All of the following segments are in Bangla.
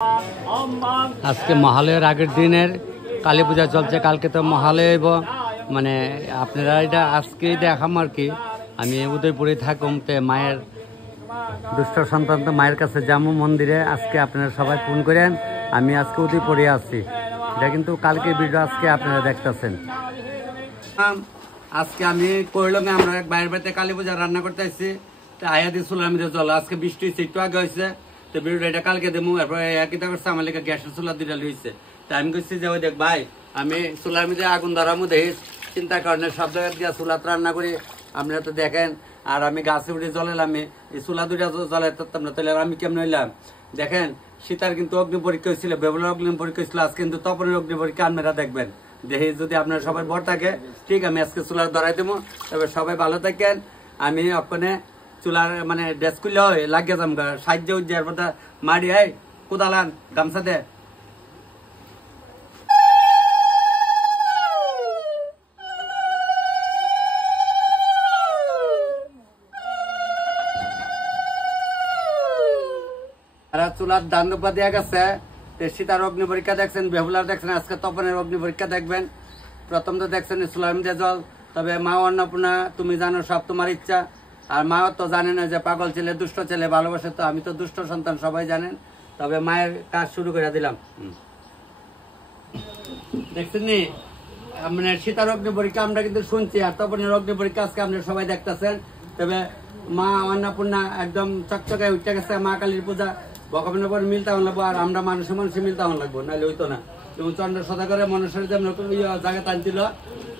আজকে মহালয়ের আগের দিনের কালী পূজা চলছে, কালকে তো মহালয় মানে আপনারা এটা আজকেই দেখাম আর কি। আমি উদয়পুরে থাকুম, তে মায়ের দুষ্ট সন্তান তো মায়ের কাছে যাবো মন্দিরে। আজকে আপনারা সবাই ফোন করেন, আমি আজকে উদয়পুরে আছি। এটা কিন্তু কালকে ভিডিও আজকে আপনারা দেখতেছেন। আজকে আমি কইলাম আমরা বাইরের বাড়িতে কালী পূজা রান্না করতে আসছি, আয়া দিয়ে চুলার মধ্যে জল। আজকে বৃষ্টি হয়েছে, একটু আগে হয়েছে, তো ভিডিওটা এটা কালকে দেবো। এরপরে একই করছে আমার লেগে গ্যাসের চুলা দুইটা লইছে। তো আমি কইছি যে ওই দেখ ভাই, আমি চুলার মধ্যে আগুন ধরার মধ্যে চিন্তা করেন সব জায়গায় দিয়ে চুলাত রান্না করি, আপনারা তো দেখেন। আর আমি গাছে উঠে জ্বলালাম, এই চুলা দুইটা জ্বলাই থাকতাম না, তাহলে আমি কেমন হইলাম দেখেন। সীতার কিন্তু অগ্নি পরীক্ষা হয়েছিল, বেবলার অগ্নি পরীক্ষা হয়েছিল, আজকে কিন্তু তপনের অগ্নি পরীক্ষা আপনারা দেখবেন। দেখি যদি আপনার সবাই ভর থাকে ঠিক, আমি আজকে চুলার ধরাই দেবো। তবে সবাই ভালো থাকেন। আমি ওখানে চুলার মানে ড্রেস করলে হয় লাগিয়ে যাম সাহায্য উজ্জার কথা মারি হয় কোদালান গামছা দে। চুলার দান দোপা দেওয়া গেছে। সীতার অগ্নি পরীক্ষা দেখছেন, বেহুলার দেখছেন, আজকে তপনের অগ্নি পরীক্ষা দেখবেন। প্রথম তো দেখছেন চুলার মধ্যে জল। তবে মা অন্নপূর্ণা তুমি জানো সব তোমার ইচ্ছা, আর মা তো জানে না যে পাগল ছেলে দুষ্ট ছেলে ভালোবাসে, তো আমি তো দুষ্ট সন্তান সবাই জানেন। তবে মায়ের কাজ শুরু করে দিলাম। দেখছেন নি মানে সীতার অগ্নি পরীক্ষা আমরা কিন্তু শুনছি, আর তপনের অগ্নি পরীক্ষা আজকে আপনারা সবাই দেখতেছেন। তবে মা অন্নপূর্ণা একদম চকচকায় উঠে গেছে। মা কালীর পূজা ভগবানের পর মিলতে লাগবো, আর আমরা মানুষে মানুষে মিলতে লাগবো, নাহলে হইতো না। যেমন চন্দ্র সদা করে মনসার যেমন জায়গা টানছিল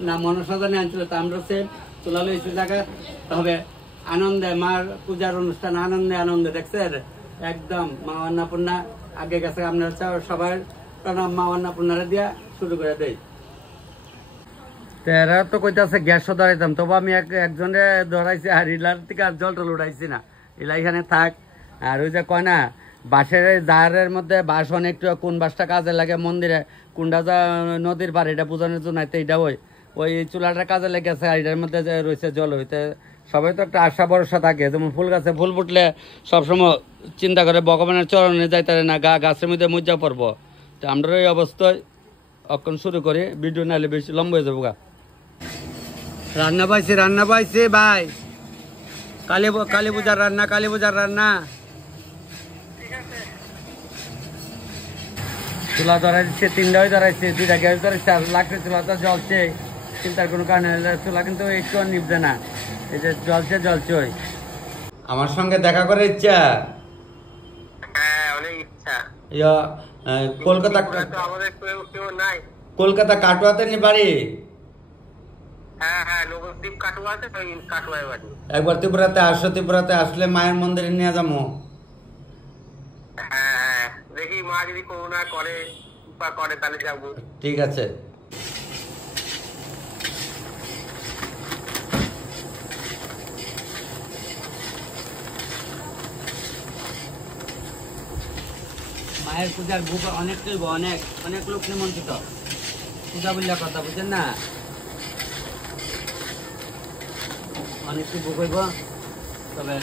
না, মনসা জানে আনছিল, তা আমরা সে চলে লইছি জায়গা। তবে আনন্দে মার পূজার অনুষ্ঠান আনন্দে আনন্দে দেখছেন একদম। মা অন্নপূর্ণা আগে গেছে, আপনারা সবার প্রণাম মা অন্নপূর্ণারে দিয়া শুরু করে দেয়। এরা তো কইতাছে গ্যাসও ধরাইতাম, তবু আমি একজনে ধরাইছি, আর ইলার থেকে আর জল টল উঠাইছি না। ইলা এখানে থাক। আর ওই যে কয় না বাঁশের জাহারের মধ্যে বাঁশ অনেকটু, কোন বাঁশটা কাজে লাগে মন্দিরে, কোনটা যা নদীর পার, এটা বোঝানোর জন্য এইটা ওই চুলাটা কাজে লেগেছে। আর এটার মধ্যে যে রয়েছে জল হইতে সবাই তো একটা আশা ভরসা থাকে। যেমন ফুল গাছে ফুল ফুটলে সবসময় চিন্তা করে ভগবানের চরণে যাইতে না, গাছের মধ্যে মজ্জা পড়বো। তো আমরা এই অবস্থায় অক্ষণ শুরু করি, ভিডিও নাহলে বেশি লম্বা হয়ে যাবো। রান্না পাইছি ভাই, কালী পূজার রান্না, কালী পূজার রান্না। চুলা ধরাইছে, তিনটাই ধরাইছে, দুইটা গ্যাস ধরাইছে, আর লাগছে চুলা তো জ্বলছে। চিন্তার কোনো কারণে চুলা কিন্তু একটু নিববে না, এই যে জ্বলছে। ওই আমার সঙ্গে দেখা করার ইচ্ছা, কলকাতা কাটোয়াতে নি বাড়ি। একবার ত্রিপুরাতে আসো, ত্রিপুরাতে আসলে মায়ের মন্দিরে নিয়ে যাবো। দেখি মা যদি করুণা করে তাহলে যাবো। ঠিক আছে। মায়ের পূজার ভোগ অনেক অনেক লোক নিমন্ত্রিত। পূজা বললে কথা বুঝছেন না, অনেক ভোগ হইব। তবে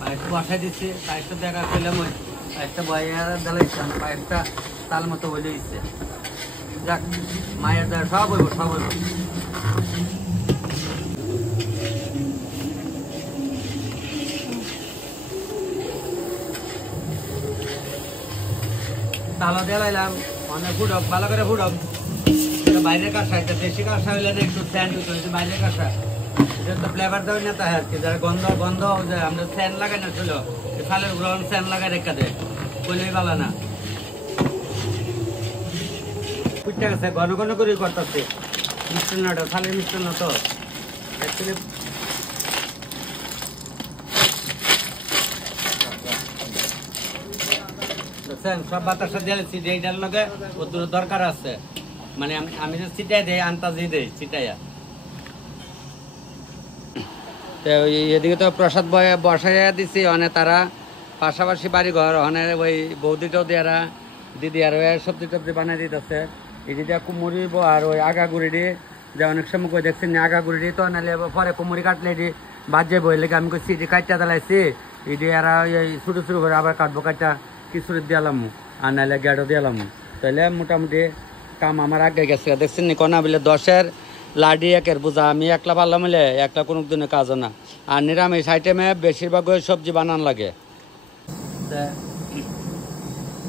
পায়েসটা বসাই দিচ্ছে, পায়েসটা দেখা পেলাম, ওই পায়েসটা বয়া দালাইছে, পায়েসটা তাল মতো হইলে দিচ্ছে। যাক, মায়ের দ্বারা সব হইব। তালা দিয়ে লাইলাম, অনেক ফুটক, ভালো করে ফুটক। বাইরের কাঁসা, এটা দেশি কাঁসা হইলে না একটু স্যান্ড হইতে হয়েছে, বাইরের কাঁসা এটা তো ফ্লেভার দেওয়া না, তাই আর কি। যারা গন্ধ যে আমরা স্যান্ড লাগাই না ছিল, খালের গ্রহণ স্যান্ড লাগাই রেখা দেয়, কইলেই ভালো না। ফুটতে গেছে, ঘন করে করতেছে মিষ্টান্নটা, খালের মিষ্টান্ন তো অ্যাকচুয়ালি। সব বাতাসা দিয়েছি, এইটার লগে ওদের দরকার আছে, মানে আমি যে ছিটাই দেয় আন্তাজি দেয় ছিটাইয়া। তো এদিকে তো প্রসাদ বসাইয়া দিছি, অনেক তারা পাশাপাশি বাড়ি ঘর, অনেক ওই বৌদি টৌদিয়ারা দিদি আর সবজি টবজি বানাই দিতেছে। এই যে কুমুরি আর ওই আগা গুড়ি দিয়ে যে অনেক সময় কই দেখছি আগা গুড়ি দিয়ে তো নাহলে পরে কুমুরি কাটলে বাজে বই লেগে আমি কই সিটি কাটটা দালাইছি এটি এরা এই ছোটো ছোটো করে আবার কাটবো কাটা কিছুরে দিয়ালাম আর নাহলে গেটও দিয়ালাম তাহলে মোটামুটি কাম আমার আগে গেছে দেখছেন নি কনা বলে 10-এর লাডি 1-এর বোঝা আমি একলা পারলাম হলে একলা কোনো দিনে কাজও না আর নিরামিষ আইটেমে বেশিরভাগ ওই সবজি বানান লাগে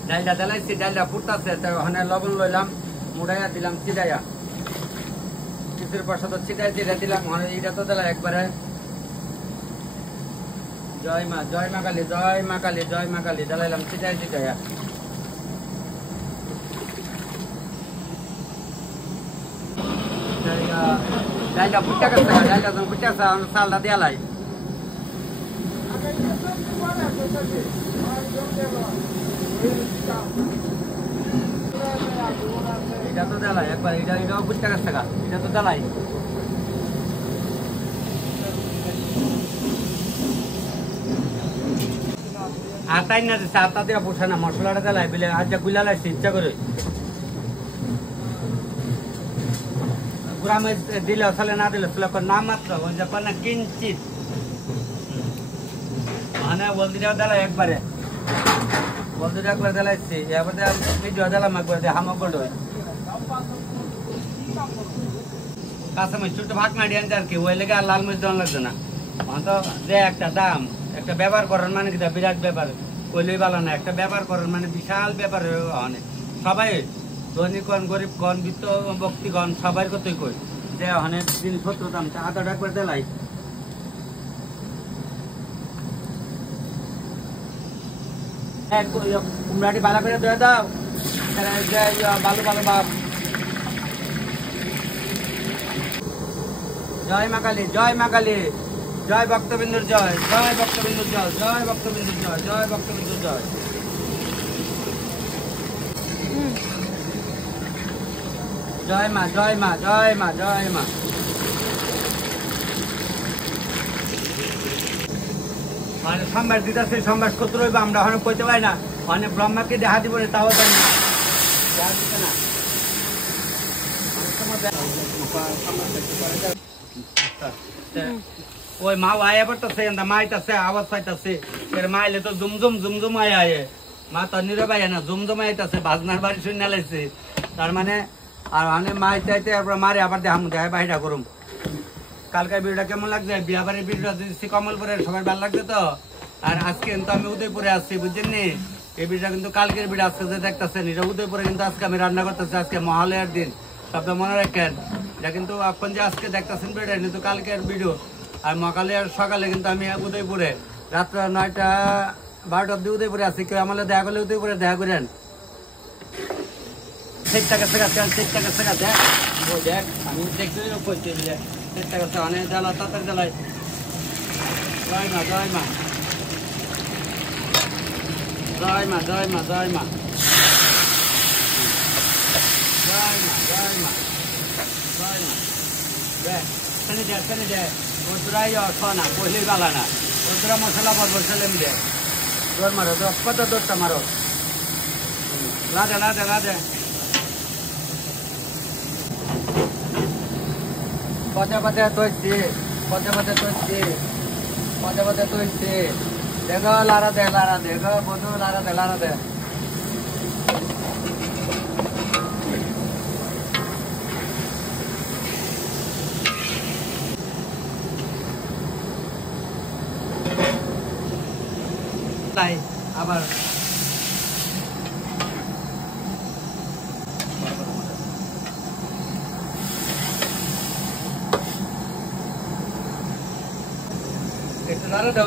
ডালটা জ্বালাইছি ডালটা ফুটতেছে ওখানে লবণ লইলাম মুড়াইয়া দিলাম চিটাইয়া কিছুর পয়সা তো চিটাই দিলাম এটা তো দিলাম একবারে জয় মা কালী জয় মা কালী জয় মা কালী জ্বালাইলাম চিটাইয়া ডালটা ফুটে গেছে ডালটা যখন ফুটে গেছে চালটা দেয়ালাই এটা তো দেলাই একবার এটাও ফুটে গেছে এটা তো দেলাই আটাই না দিচ্ছে আটা দিয়ে বসে না মশলাটা দেলাই বলে আজ গুলা লাগছে ইচ্ছা করে গ্রামে দিলে আসলে না দিলে নাম মাত্র না কিঞ্চিত মানে বলদিটাও দেলাই একবারে বলদিটা একবার দেলাইছি এবার ভিডিও দিলাম একবার হামক কাঁচা মরিচ ছোট ভাগ মারি আনতে আর কি ওই লেগে আর লাল মরিচ দেওয়া লাগছে না তো যে একটা দাম একটা ব্যবহার করার মানে কি বিরাট ব্যাপার কইলেই ভালো না একটা ব্যবহার করার মানে বিশাল ব্যাপার অনেক সবাই ধনীগণ গরিবগণ বিত্ত ব্যক্তিগণ সবার কথাই কই যে অনেক জিনিসপত্র দাম আদাটা একবার দেলাই কুমড়াটি ভালো করে ধুয়ে দাও ভালো ভালো বাপ জয় মা কালী জয় মা কালী জয় ভক্তবিন্দুর জয় জয় ভক্তবিন্দুর জয় জয় ভক্তবিন্দুর জয় জয় ভক্তবিন্দুর জয় জয় মা জয় মা জয় মা জয় মা মানে সম্বাস দিতেছে সম্বাস করতে রইব আমরা ওখানে কইতে পারি না মানে ব্রহ্মাকে দেখা দিব না তাও জানি না দেখা দিতে না ওই মা আয়া পড়তেছে মাইতেছে আওয়াজ পাইতেছে এর মাইলে তো জুমজুম আয় মা তো নীরব আয় না জুমজুম আইতেছে বাজনার বাড়ি শুনে লাইছে তার মানে আর মানে মাই চাইতে মারে আবার দেখাম দেখায় বাহিরা করুম কালকার ভিডিওটা কেমন লাগছে বিয়া বাড়ির ভিডিওটা দিচ্ছি কমলপুরের সবাই ভালো লাগছে তো আর আজকে কিন্তু আমি উদয়পুরে আসছি বুঝছেন নি এই ভিডিওটা কিন্তু কালকের ভিডিও আজকে যে দেখতেছেন এটা উদয়পুরে কিন্তু আজকে আমি রান্না করতেছি আজকে মহালয়ার দিন সবটা মনে রাখেন এটা কিন্তু এখন যে আজকে দেখতেছেন ভিডিও কিন্তু কালকের ভিডিও আর মহালয়ার সকালে কিন্তু আমি উদয়পুরে রাত্র 9টা 12টা অব্দি উদয়পুরে আছি কেউ আমাদের দেখা করলে উদয়পুরে দেখা করেন দেখ আমি দেখতে করছি চেষ্টা করছে অনেক জ্বালা তাড়াতাড়ি জ্বালাই জয় মা জয় মা জয় মা জয় মা জয় মা জয় মা জয় মা জয় মা দেখ শনি দে ওরা না পহলেই বালা না ওরা মশলা বসলে দে দৌড় মারো কত দৌড়টা মারো রাধে পদে তৈছি দেখো লারা দে গো বধু লারা দে তাই আবার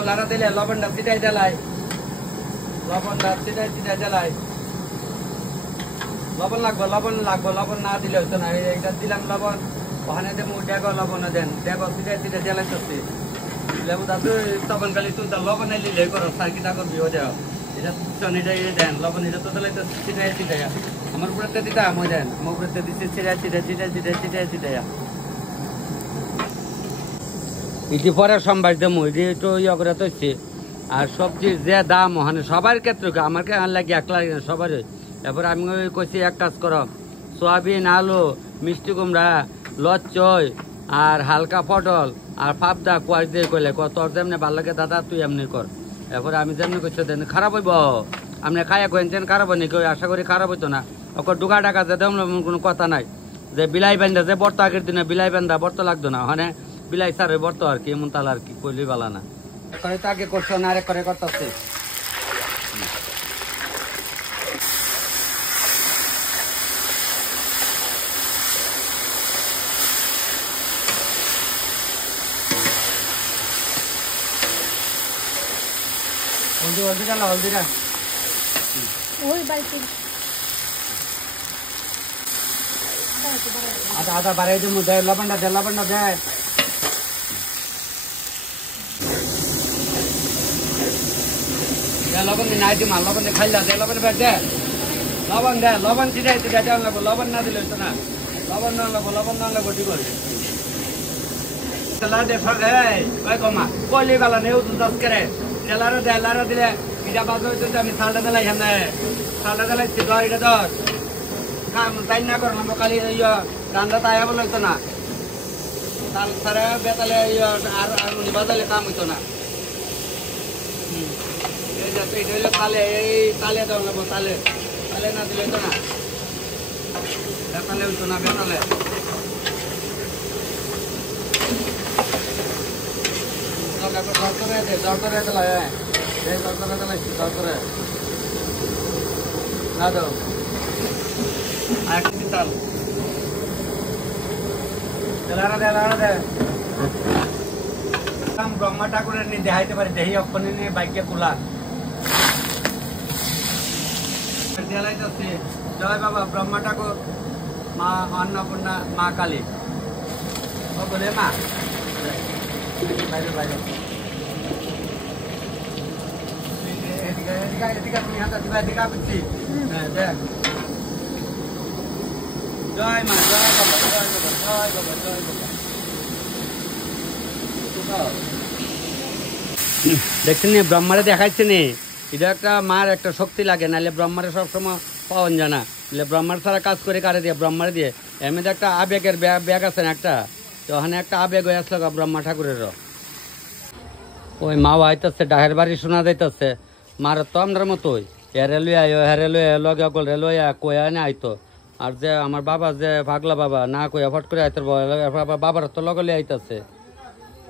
লারা দিলে লবণটা ছিটাই জ্বালাই লবণ লাগবো লবণ না দিলে হতো না এইটা দিলাম লবণ ওখানে দেবো দেখো লবণ দেন দেখো ছিটাই জ্বালাই করছি লেবু দাদু তখন খালি তুই লবণ নিলে করো সার্কিটা করবি ও যাও এটা শনিটাই দেন লবণ এটা তো দিলে ছিটাই আমার উপরে দিতা আমি দেন আমার উপরে দিচ্ছি ছিটাই ইটি পরে সম্বাস দেবো ইটি একটু ইয়ে করে তৈছি আর সবজির যে দাম ওখানে সবার ক্ষেত্রে আমার লাগে একলা সবারই এরপর আমি কইছি এক কাজ করো সোয়াবিন আলু মিষ্টি কুমড়া লচ্চই আর হালকা পটল আর পাবদা কোয়াশ দিয়ে কইলে তোর যেমনি ভালো লাগে দাদা তুই এমনি কর এরপরে আমি যেমন করছি দেন খারাপ হইব আপনি খাইয়া কইছেন খারাপ হয়নি কেউ আশা করি খারাপ হইতো না ওকে ডুকা টাকা যে দেন কোনো কথা নাই যে বিলাই বান্ধা যে বর্ত আগের দিনে বিলাই বান্ধা বর্ত লাগতো না ওখানে বিলাই সার বর্ত আর কি এমন তালা আর কি কইলি বালা না করে তো আগে করছো না আরেক করে করতেছে হলদি হলদি ডালা হলদি ডাল ওই বাড়িতে আদা আদা বাড়াই দেবো দে লবণটা দে লবণ দিন নাই দিমা লবণ দিয়ে খাইলা দে লবণ বের দে লবণ চিটাই দেওয়া লাগবো লবণ না দিলে হইতো না লবণ না লাগবো ঠিক আছে তেলা দে ওই কমা কইলি বালা নেও দুধ করে তেলারা দিলে এটা বাজে হইতো আমি সালটা দিলাই সামনে সালটা দিলাইছি ধর এটা ধর কাম তাই না করলাম কালি রান্না তাই বলে হইতো না তাল সারা বেতালে আর বাজালে কাম হইতো না এটা হইলো তালে এই তালে দেওয়া লাগবো তালে না দিলে হইতো না বেতালে হইতো না বেতালে না দাও আরেকটি তাল দেলারা দে ব্রহ্মা ঠাকুরের নিয়ে দেখাইতে পারি দেহি অক্ষণে নিয়ে বাইকে কুলা দেলাইতেছে জয় বাবা ব্রহ্মা ঠাকুর মা অন্নপূর্ণা মা কালী ও বলে মা বাইরে এদিকে তুমি হাতে দিবা এদিকে বুঝছি হ্যাঁ দেখ জয় মা জয় বাবা দেখছেন নি ব্রহ্মারে দেখাইছে নি এটা একটা মার একটা শক্তি লাগে নাহলে ব্রহ্মারে সবসময় পাওয়ান জানা ব্রহ্মার ছাড়া কাজ করে কারে দিয়ে ব্রহ্মারে দিয়ে এর মধ্যে একটা আবেগের ব্যাগ আছে না একটা তো ওখানে একটা আবেগ হয়ে আসলো ব্রহ্মা ঠাকুরেরও ওই মা আইতেছে ডাহের বাড়ি শোনা যাইতেছে মার তো আমরার মতোই হেরে লুয়া লগে গল লইয়া কয়া না আইতো আর যে আমার বাবা যে ভাগলা বাবা না কয়া ফট করে আইতো বাবার তো লগে লিয়ে আইতেছে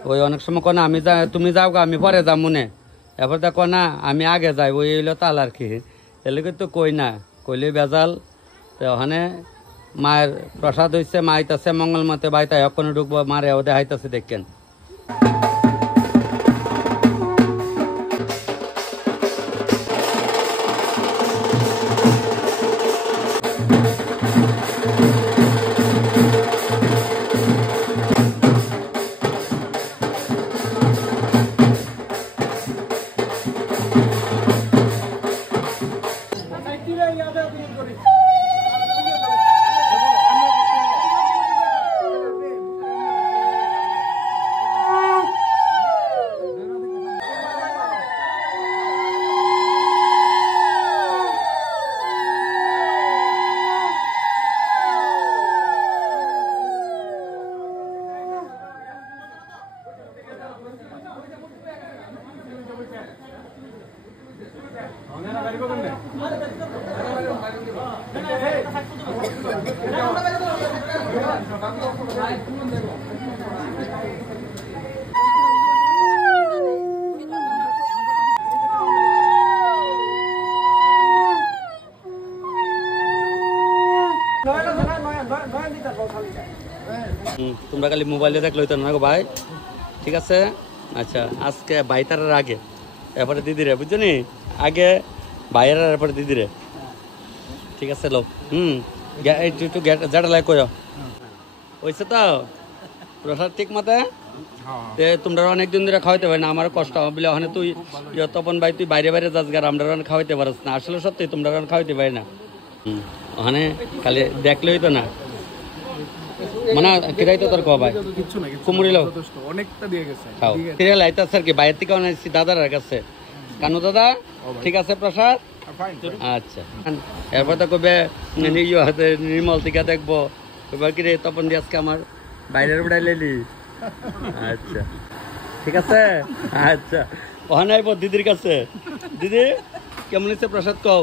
ওই অনেক সময় কনা আমি তুমি যাও গা আমি পরে যাম মনে এরপর দেখো না আমি আগে যাই ওই হইলো তাল আর কি এলে কিন্তু কই না কইলে বেজাল তো ওখানে মায়ের প্রসাদ হইছে মা আইতাছে মঙ্গলমতে বাইতাই ওখানে ঢুকবো মারে ওদের আইতাছে দেখেন তোমরা খালি মোবাইলে দেখলে হইতো না গো ভাই ঠিক আছে আচ্ছা আজকে বাইতারের আগে এরপরে দিদিরে বুঝছো নি আগে ভাইয়ের এরপরে দিদিরে ঠিক আছে লো একটু যেটা লাই কয় হয়েছে তো প্রসাদ ঠিক মতে তোমরা অনেকদিন ধরে খাওয়াইতে পারি না আমার কষ্ট বলে ওখানে তুই তপন ভাই তুই বাইরে বাইরে যাস গার আমরা খাওয়াইতে পারস না আসলে সত্যি তোমরা খাওয়াইতে পারি না ওখানে খালি দেখলে হইতো না মানে কিরাই তো তোর কো ভাই কুমুরি লো অনেকটা দিয়ে গেছে খাও কিরা লাইতা স্যার কি বাইরে থেকে আনাইছি দাদার কাছে কানু দাদা ঠিক আছে প্রসাদ আচ্ছা এরপর তো কবে হাতে নির্মল টিকা দেখবো এবার কি রে তপন দিয়ে আজকে আমার বাইরের বেড়াই লেলি আচ্ছা ঠিক আছে আচ্ছা ওখানে আইব দিদির কাছে। দিদি কেমন হচ্ছে প্রসাদ কও?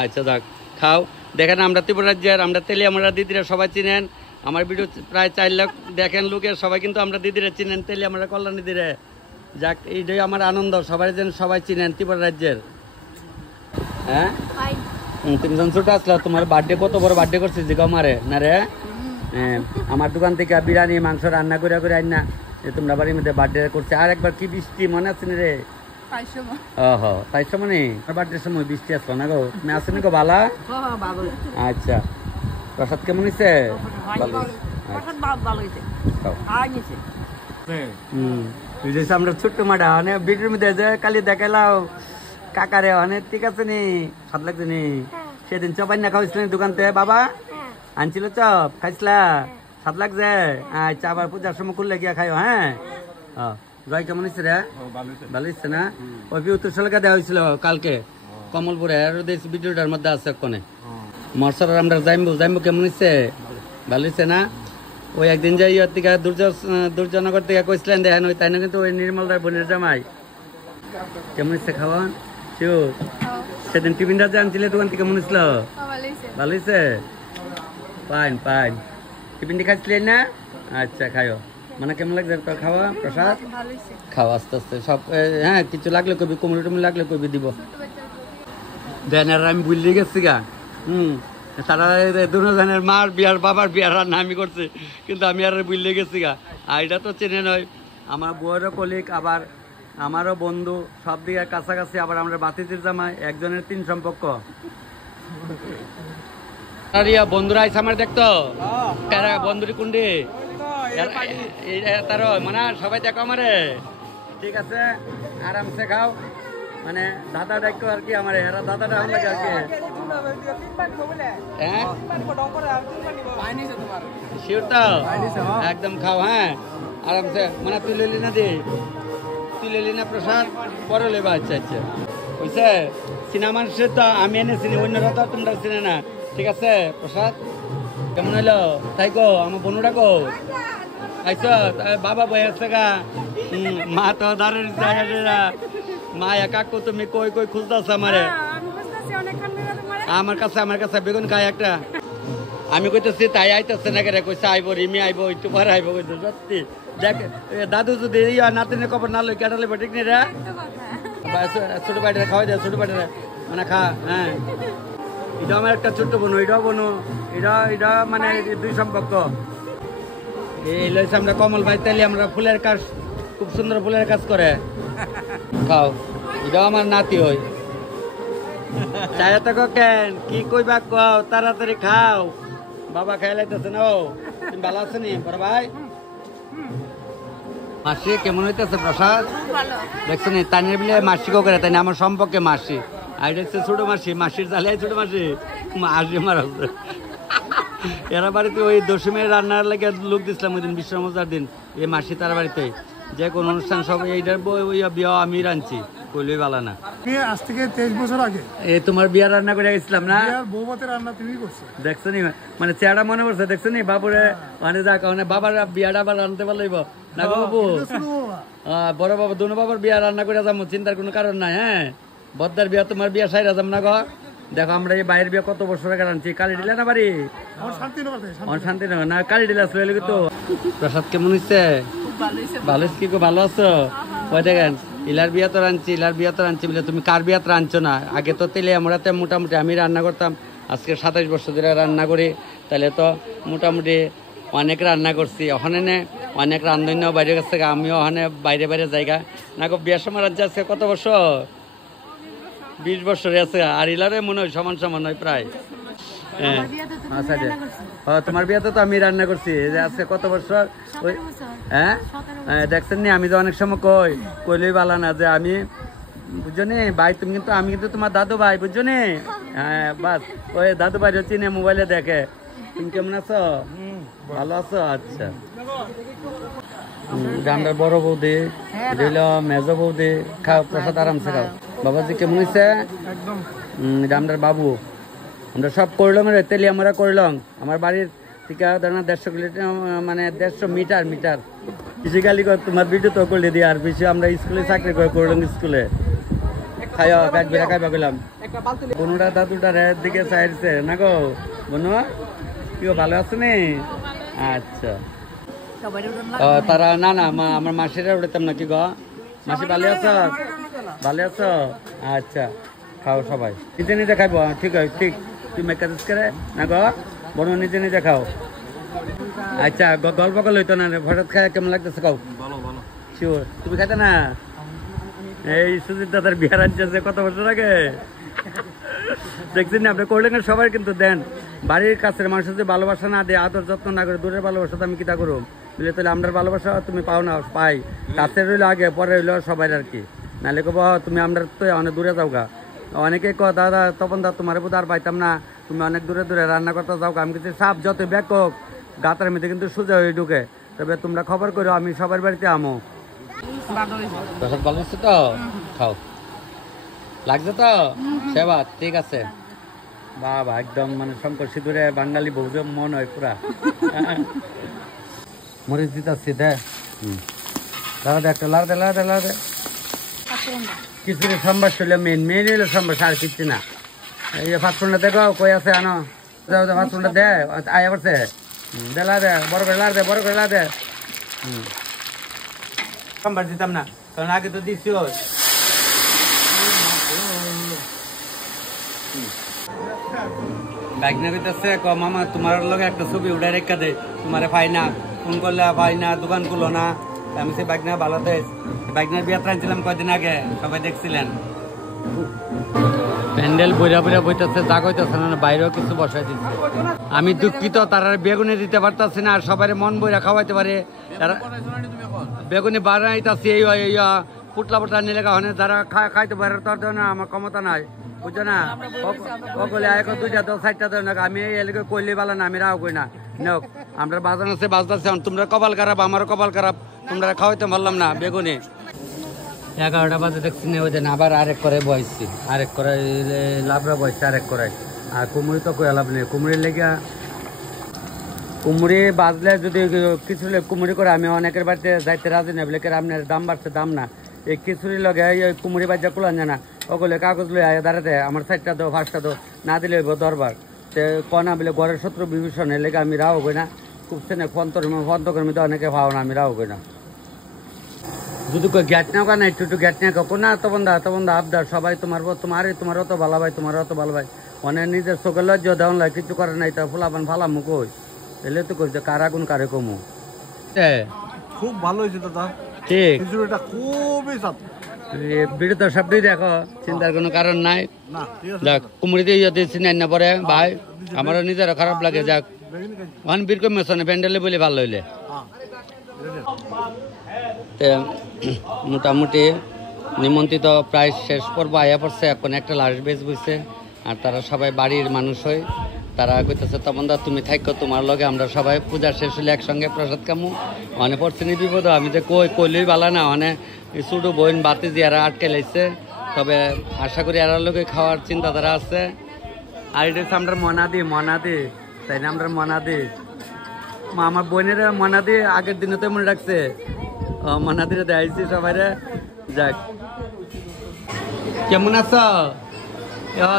আচ্ছা যাক খাও। দেখেন আমরা ত্রিপুরা রাজ্যের, আমরা তেলিয়ামুড়া দিদিরা সবাই চিনেন। আমার ভিডিও প্রায় 4 লাখ দেখেন লোকের, সবাই কিন্তু আমরা দিদিরা চিনেন, তেলিয়ামুড়া কল্যাণ দিদিরে। যাক এইটাই আমার আনন্দ, সবাই যেন সবাই চিনেন ত্রিপুরা রাজ্যের। হ্যাঁ তিনজন ছোট আসলো, তোমার বার্থডে কত বড় বার্থডে করছে জিগাও মারে না রে? হ্যাঁ আমার দোকান থেকে বিরিয়ানি মাংস রান্না করে করে আইন না তোমরা বাড়ির মধ্যে বার্থডে করছে। আর একবার কি বৃষ্টি মনে আছে না রে? ওহো তাই সময় বার্থডের সময় বৃষ্টি আসলো না গো? না আসেনি গো? বালা আচ্ছা প্রসাদ কেমন হয়েছে? আমরা ছোট্ট মাঠা অনেক ভিডিওর মধ্যে যে কালি দেখালাও কাকারে অনেক ঠিক আছে নি? স্বাদ লাগছে নি? সেদিন চপ আইনা খাওয়াইছিলেন দোকানতে বাবা? আনছিল চপ খাইছিলা? স্বাদ লাগছে? আচ্ছা আবার পূজার সময় করলে গিয়া খাইও। হ্যাঁ জয় কেমন হয়েছে রে? ভালো হচ্ছে না? ওই উত্তরশালকা দেওয়া হয়েছিল কালকে কমলপুরে, আর ভিডিওটার মধ্যে আছে কোনে মরসর আমরা যাইমবো কেমন হচ্ছে? ভালো হচ্ছে না? ওই একদিন যাই ওর থেকে দুর্জনগর থেকে কইছিলেন দেখেন ওই তাই না, কিন্তু ওই নির্মলদার বোনের জামাই। কেমন হচ্ছে খাওয়া? সেদিন টিফিনটা যে আনছিলে দোকান থেকে কেমন হয়েছিল? ভালো হয়েছে? পাইন পাইন টিফিনটি খাইছিলেন না? আচ্ছা খাইও। মানে কেমন লাগছে তোর খাওয়া প্রসাদ? খাও আস্তে আস্তে সব। হ্যাঁ কিছু লাগলে কবি, কুমড়ো টুমড়ি লাগলে কবি দিব। দেন আর আমি বুঝলে গেছি গা। তারা দুজনের মার বিয়ার বাবার বিয়ার রান্না আমি করছি, কিন্তু আমি আর বুঝলে গেছি গা। আর এটা তো চেনে নয়, আমার বউয়েরও কলিগ, আবার আমারও বন্ধু, সব দিকে কাছাকাছি। আবার আমরা বাতিজির জামাই, একজনের 3 সম্পর্ক। বন্ধুরা আইসা আমার দেখতো বন্ধুরি কুন্ডি তার মানে সবাই দেখো আমারে। ঠিক আছে আরামসে খাও, মানে দাদা দেখো আর কি আমার এরা দাদাটা ভালো লাগে আর কি। হ্যাঁ শিওর তো একদম খাও। হ্যাঁ আরামসে, মানে তুই লেলি না দি, তুই লেলি না প্রসাদ পরে লেবা। আচ্ছা আচ্ছা বুঝছে? চিনা মানুষের তো আমি এনে চিনি, অন্যরা তো তোমরা চিনে না। ঠিক আছে প্রসাদ কেমন হইলো? তাই কো আমার বনুটা কো আইস? বাবা বই আসছে গা, মা তো দাঁড়িয়ে মা কাকু তুমি কই কই খুঁজতেছ আমারে? আমার কাছে বেগুন খায় একটা। আমি কইতেছি তাই আইতেছে না কেন? কইছে আইব, রিমি আইব, একটু পরে আইব। কইতে সত্যি দেখ দাদু যদি নাতিনের খবর না লই কেটে লেবে, ঠিক নেই রে? ছোট বাড়িটা খাওয়াই দেয়, ছোট বাড়িটা মানে খা। হ্যাঁ এটা আমার একটা ছোট্ট বোন, এটাও বোনো, এটা মানে 2 সম্পর্ক। এই লইছে আমরা কমল ভাই তাইলে আমরা ফুলের কাজ, খুব সুন্দর ফুলের কাজ করে। খাও এটাও আমার নাতি হই। চাই তো কেন কি কইবা কও, তাড়াতাড়ি খাও। বাবা খাই লাইতেছে না? তুমি ভালো আছো নি বড় ভাই? মাসি কেমন হইতেছে প্রসাদ? দেখছো নি তাইনের বলে মাসিকেও করে, তাই না আমার সম্পর্কে মাসি। আর দেখছে ছোট মাসি, মাসির জালিয়ায় ছোট মাসি মাসি মারা হচ্ছে। এরা বাড়িতে ওই দশমীর রান্নার লাগে লোক দিছিলাম ওই দিন বিশ্বমজার দিন। এই মাসি তার বাড়িতে যে কোনো অনুষ্ঠান সব এইটার বিয়া আমি রাঁধছি, কইলই বালা না। আজ থেকে 23 বছর আগে এই তোমার বিয়া রান্না করে গেছিলাম না? বৌভাতের রান্না তুমি করছো, দেখছো নি? মানে চেহারা মনে পড়ছে, দেখছো নি? বাবুরে মানে যা কারণে বাবার বিয়াটা আবার রাঁধতে পারলেইব না গো বাবু? বড় বাবা দুনো বাবার বিয়া রান্না করে যাবো, চিন্তার কোনো কারণ নাই। হ্যাঁ বদ্দার বিয়া তোমার বিয়া সাইরা যাম না গো? দেখো আমরা এই বাইরের বিয়া কত বছর আগে রাঁধছি। কালী ডিলা না বাড়ি? শান্তিনগর না কালী ডিলা আসলে তো। প্রসাদ কেমন হচ্ছে? ভালো কি ভালো আছো? ওই দেখেন ইলার বিয়া তো রাঁধছি বলে তুমি কার বিয়াত রাঁধছো না? আগে তো তেলে আমরাতে মোটামুটি আমি রান্না করতাম, আজকে 27 বছর ধরে রান্না করি, তাহলে তো মোটামুটি অনেক রান্না করছি। ওখানে অনেক রান্ধন্য বাইরে কাছ থেকে, আমিও ওখানে বাইরে বাইরে জায়গা না গো। বিয়ার সময় রাজ্যে আছে কত বছর? 20 বছর আছে। আর ইলারে মনে হয় সমান সমান হয় প্রায়। হ্যাঁ আচ্ছা তোমার বিয়াতে তো আমি রান্না করছি আজকে কত বছর? হ্যাঁ দেখছেন নি? আমি তো অনেক সময় কইলই বালা না যে আমি, বুঝছো নি ভাই তুমি, কিন্তু আমি কিন্তু তোমার দাদু ভাই, বুঝছো নি? হ্যাঁ বাস ওই দাদু ভাই চিনে মোবাইলে দেখে। তুমি কেমন আছো? ভালো আছো? আচ্ছা আমরা বড় বৌদি, মেজ বৌদি, খাও প্রসাদ আরামসে খাও। বাবাজি কেমন হয়েছে? আমরা বাবু, আমরা সব করলাম রে তেলি আমরা করলাম। আমার বাড়ির থেকে ধরেন 150 কিলোমিটার মানে 150 মিটার ফিজিক্যালি তোমার ভিডিও তো করলে দিয়ে আর বেশি আমরা স্কুলে চাকরি করে করলাম স্কুলে খাইয়া ব্যাগ বেড়া খাইবা গেলাম বনুরা দাদুটার দিকে চাইছে না গো বনু কি ভালো আছে নি আচ্ছা তারা না না আমার মাসিরা উঠেতাম না কি গো মাসি ভালো আছো ভালো আছো আচ্ছা খাও সবাই নিজে নিজে খাইবো ঠিক আছে ঠিক তুই মেকাজ করে না গো বনু নিজে নিজে খাও আচ্ছা গল্প করলে হইতো না হঠাৎ খায় কেমন লাগতেছে খাও শিওর তুমি খাইতে না এই সুজিত দাদার বিহার আনছে কত বছর আগে দেখছেন আপনি করলেন সবাই কিন্তু দেন বাড়ির কাছের মানুষ যদি ভালোবাসা না দেয় আদর যত্ন না করে দূরের ভালোবাসা আমি কিতা করবো বুঝলে তাহলে আমরা ভালোবাসা তুমি পাও না পাই কাছের রইলো আগে পরে রইলো সবাই আর কি নাহলে কব তুমি আমরা তো অনেক দূরে যাও গা অনেকে ক দাদা তপন দা তোমার বোধ আর পাইতাম না তুমি অনেক দূরে দূরে রান্না করতে যাও আমি কিন্তু সাপ যত ব্যাগ হোক গাতার মধ্যে কিন্তু সোজা হয়ে ঢুকে তবে তোমরা খবর করো আমি সবার বাড়িতে আমো ভালো হচ্ছে তো খাও লাগছে তো সেবা ঠিক আছে বাবা একদম মানে শঙ্কর সিঁদুরে বাঙালি বৌজ মন হয় পুরা মরিচ দিতেছি দে লাড়া একটা লাড়া দে কিছু সম্বাস ছিল মেন হইলো সম্বাস আর কিচ্ছু না এই যে ফাঁসফোনটা দেখো কই আছে আনো ফাঁসফোনটা দে আয়া পড়ছে দে বড় করে লাড় দে সম্বাস দিতাম না কারণ আগে তো দিচ্ছি বাইক না কইতাছে ক মামা তোমার লগে একটা ছবি উঠাই রেখা দে তোমারে পাই না ফোন করলে পাই না দোকান খুলো না আমি সে বাইক না ভালো দেশ বাইক না বিয়া আনছিলাম কয়দিন আগে সবাই দেখছিলেন প্যান্ডেল বইরা বইতেছে যা কইতেছে না বাইরেও কিছু বসাই দিচ্ছে আমি দুঃখিত তারা বেগুনি দিতে পারতাছি না আর সবাই মন বইরা খাওয়াইতে পারে বেগুনি বাড়াইতাছি এই পুটলা নিলে গাহনে যারা খাইতে পারে তার জন্য আমার ক্ষমতা নাই বুঝছো না সকলে এখন 2টা 4টা দেয় না আমি এলাকা কইলে ভালো না আমি রাও কই না নোক আমরা বাজার আছে বাজতেছে তোমরা কপাল খারাপ আমার কপাল খারাপ তোমরা খাওয়াইতে পারলাম না বেগুনি 11টা বাজে দেখছি না ওই দিন আবার আরেক করে বয়সছি আরেক করে লাভরা বয়সছে আরেক করে আর কুমড়ি তো কই লাভ নেই কুমড়ির লেগে কুমড়ি বাজলে যদি কিছু কুমড়ি করে আমি অনেকের বাড়িতে যাইতে রাজি না বলে আপনার দাম বাড়ছে দাম না এই খিচুড়ি লগে কুমড়ি বাজা কুলান জানা ওগুলো কাগজ লই আয় দাঁড়াতে আমার 4টা দো 5টা দো না দিলে দরবার তে কনা বলে ঘরের শত্রু বিভীষণ এর লেগে আমি রাও কই না খুব চেনে ফন্ত কর্মী তো অনেকে পাও না আমি রাও কই না যদি গ্যাট নেও কেন একটু গ্যাট নিয়ে কাকো না তখন দা আবদার সবাই তোমারও তো ভালো ভাই তোমারও তো ভালো ভাই অনেক নিজের চোখে লজ্জা দেওয়ান লাগে কিছু করে নাই তা ফুলাবান ফালামু কই এলে তো কইছে কারা গুণ কারে কমু খুব ভালো হয়েছে দাদা ঠিক খিচুড়িটা খুবই স্বাদ ভিডিও তো সবটাই দেখো চিন্তার কোনো কারণ নাই যাক কুমড়ি দিয়ে দিচ্ছি না পরে ভাই আমারও নিজেরও খারাপ লাগে যাক ওখান বীর কমিশনে প্যান্ডেলে বলে ভালো হইলে মোটামুটি নিমন্ত্রিত প্রায় শেষ পর্ব আয়া পড়ছে এখন একটা লাশ বেচ বইছে আর তারা সবাই বাড়ির মানুষ হয় তারা কইতেছে তপন দা তুমি থাকো তোমার লগে আমরা সবাই পূজা শেষ হলে একসঙ্গে প্রসাদ কামু অনেক পড়ছে নি বিপদ আমি যে কইলেই বালা না অনেক ছোটো বোন বাতি দিয়ে এরা আটকে লাইছে তবে আশা করি এরার লোকে খাওয়ার চিন্তাধারা আছে আর এটা হচ্ছে আমরা মনাদি তাই না আমরা মনাদি আমার বোনের মনাদি আগের দিনে তো মনে রাখছে মনাদিরে দেখাইছি সবাই যাক কেমন আছো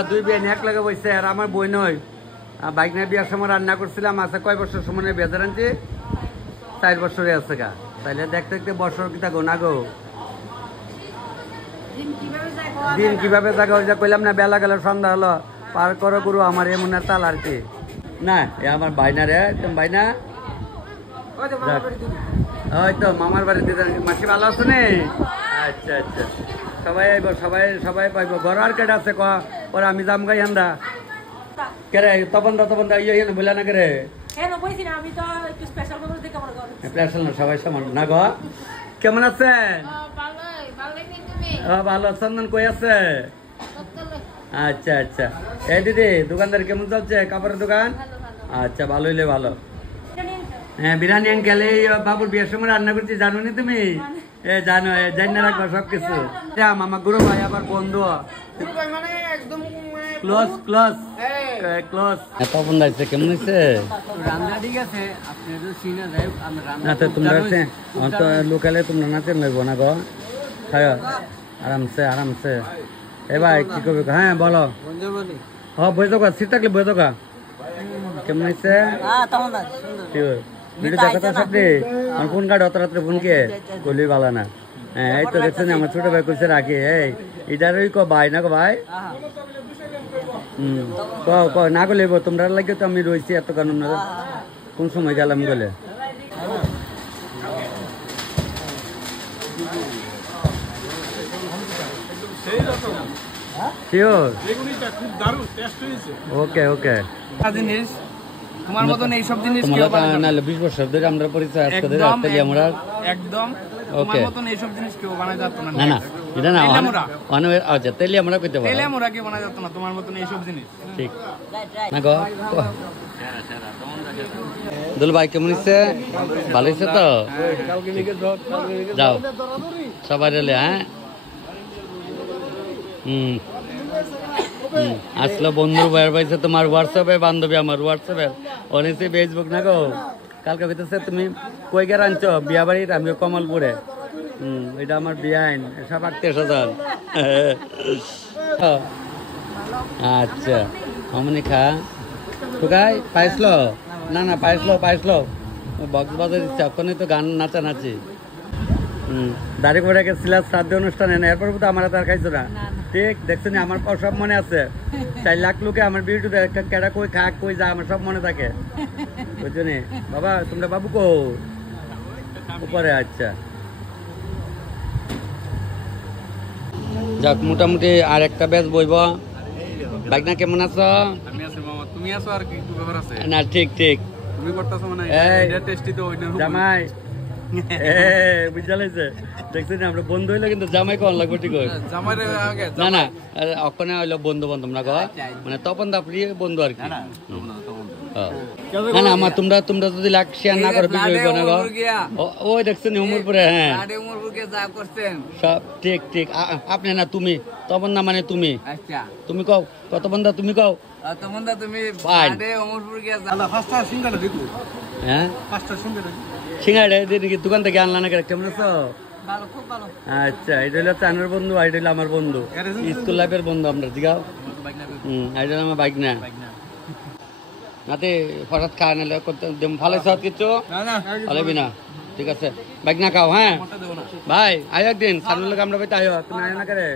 2 বোন এক লগে বসছে আর আমার বই নয় বাইক নিয়ে বিয়ার সময় রান্না করছিলাম আছে কয় বছর সময় বেজার আনছি 4 বছরে আছে গা তাইলে দেখতে দেখতে বছর কিতা গোনা গো দিন কিভাবে জায়গা ওই যা কইলাম না বেলা গেল সন্ধ্যা হলো পার করো গুরু আমার এমনের তাল আর কি না এ আমার বাইনা রে তুমি বাইনা ওই তো মামার বাড়িতে মাসি ভালো আছে নে আচ্ছা আচ্ছা সবাই আইব সবাই পাইব ঘর আর কেটে আছে পরে আমি যাম গাই আমরা কেরে তপন দা ইয়ে বলে না কেরে স্পেশাল না সবাই সমান না গো কেমন আছে ভালো চন্দন কই আছে আচ্ছা আচ্ছা এই দিদি দোকানদার কেমন চলছে কাপড়ের দোকান আচ্ছা ভালো হইলে ভালো হ্যাঁ বিরিয়ানি আঙ্কেল এই বাবুর বিয়ের সময় রান্না করছি জানো নি তুমি জানো জানি রাখবো সবকিছু আমার গুরু ভাই আবার বন্ধু ক্লোজ ক্লোজ এত বন্ধ আছে কেমন হইছে রান্না ঠিক আছে আপনি তো সিনা যাই আমি রান্না না তো তোমরা আছে তো লোকালে তোমরা নাচে লইব না গো খায় আরামসে এ ভাই কি করবে হ্যাঁ বলো হ্যাঁ বইতো কা সিট থাকলে বইতো কা কেমন হইছে তখন সুন্দর ভিডিও দেখা তো সাথে আমি ফোন কাট অত রাত্রে ফোন কে বলি ভালো না হ্যাঁ এই তো দেখছেন আমার ছোট ভাই কইছে রাখি এই এটারই কো ভাই না গো ভাই ক না গলে তোমরা লাগে তো আমি রইছি এত কারণ কোন সময় গেলাম গলে শিওর ওকে ওকে জিনিস তোমার মতন এইসব জিনিস তোমরা নালে 20 বছর ধরে আমরা পরিচয় আজকে ধরে আসতে আমরা একদম তোমার মতন এইসব জিনিস কেউ বানায় যেত না না না এটা না অন আচ্ছা তাইলে আমরা কইতে পারি তাইলে আমরা কি বানায় যেত না তোমার মতন এইসব জিনিস ঠিক না গো দুল ভাই কেমন হইছে ভালো হইছে তো যাও সবাই রেলে হ্যাঁ আসলো বন্ধুর বাইর পাইছে তোমার হোয়াটসঅ্যাপে বান্ধবী আমার হোয়াটসঅ্যাপে অনেকে ফেসবুক না গো কালকে কইতেছে তুমি কই গের আনছো বিয়া বাড়ির আমিও কমলপুরে এটা আমার বিয়াইন সব আত্মীয় স্বজন আচ্ছা অমনি খা টুকাই পাইসলো না পাইসলো বক্স বাজার দিচ্ছে ওখানে তো গান নাচানাচি দাড়ি করে গেছিল শ্রাদ্ধ অনুষ্ঠানে না এরপর তো আমার তার খাইছো না ঠিক দেখছো না আমার সব মনে আছে 4 লাখ লোকে আমার বিউটি কেডা কই খা কই যা আমার সব মনে থাকে বুঝছনি বাবা তোমরা বাবু কো উপরে আচ্ছা যাক মোটামুটি আর একটা ব্যাচ বইব বাইকনা কেমন আছো আমি আছি মামা তুমি আছো আর কি একটু ব্যাপার আছে না ঠিক তুমি করতেছো মানে এটা টেস্টি তো ওইটা জামাই বুঝালাইছে দেখছি না আমরা বন্ধু হইলে কিন্তু জামাই কন লাগবে ঠিক জামাই আগে না না ওখানে হইলো বন্ধু বান্ধব না গো মানে তপন দা প্রিয় বন্ধু আর কি না না আমার তোমরা যদি লাখ শেয়ার না করো ভিডিও হইব না গো ওই দেখছেন উমরপুরে হ্যাঁ উমরপুরকে যা করছেন সব ঠিক আপনি না তুমি তপন না মানে তুমি আচ্ছা তুমি কও কত বন্ধা তুমি কও তখন দা তুমি আডে উমরপুরকে যা ফার্স্টটা সিঙ্গাটা দেখো হ্যাঁ ফার্স্টটা সিঙ্গাটা সিঙ্গাড়ে দিদি দোকান থেকে আনলা না কেমন আছো ভালো খুব ভালো আচ্ছা এটা হলো চানের বন্ধু আর এটা হলো আমার বন্ধু স্কুল লাইফের বন্ধু আমরা জিগাও এটা আমার বাইক না নাতে হঠাৎ খাওয়া নিলে করতে ভালো সব কিছু ভালোবি না ঠিক আছে বাইক না খাও হ্যাঁ ভাই আয় একদিন সামনের লোক আমরা বাইতে আয়ো তুমি আয় না করে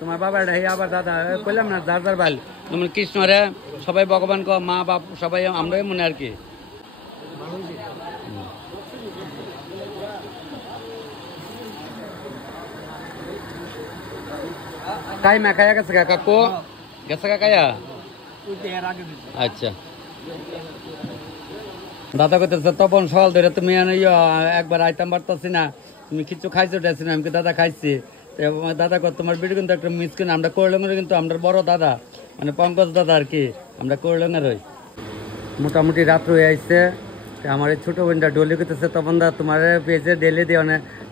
তোমার বাবা হে আবার দাদা কইলাম না দাদার ভাই তুমি কৃষ্ণ রে সবাই ভগবান কো মা বাপ সবাই আমরাই মনে আর কি কাই মা খায়া গেছে কাকু গেছে কায়া আচ্ছা দাদা কইতেছে তপন সকাল ধরে তুমি একবার আইতাম পারতাছি না তুমি কিছু খাইছো টাইছি না আমি দাদা খাইছি দাদা কর তোমার ভিডিও কিন্তু একটা মিস কিনা আমরা করলাম কিন্তু আমরা বড় দাদা মানে পঙ্কজ দাদা আর কি আমরা করলাম আর মোটামুটি রাত হয়ে আইছে আমার এই ছোট বোনটা ডলি করতেছে তপন দা তোমার পেজে ডেলি দিয়ে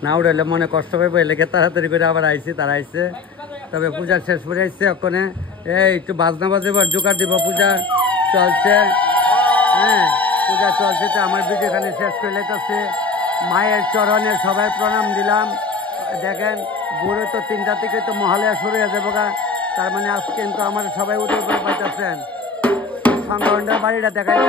না উড়াইলে মনে কষ্ট পাই বলে তাড়াতাড়ি করে আবার আইছি তারা আইছে তবে পূজা শেষ করে আইছে ওখানে এই একটু বাজনা বাজাবার জোগাড় দিব পূজা চলছে হ্যাঁ পূজা চলছে তো আমার ভিডিও এখানে শেষ করে লেগেছে মায়ের চরণে সবাই প্রণাম দিলাম দেখেন ভোরে তো 3টা থেকে তো মহালয়া শুরু হয়ে যাবো তার মানে আজকে কিন্তু আমার সবাই উঠে পাইতেছেন সংগঠনের বাড়িটা দেখাইতে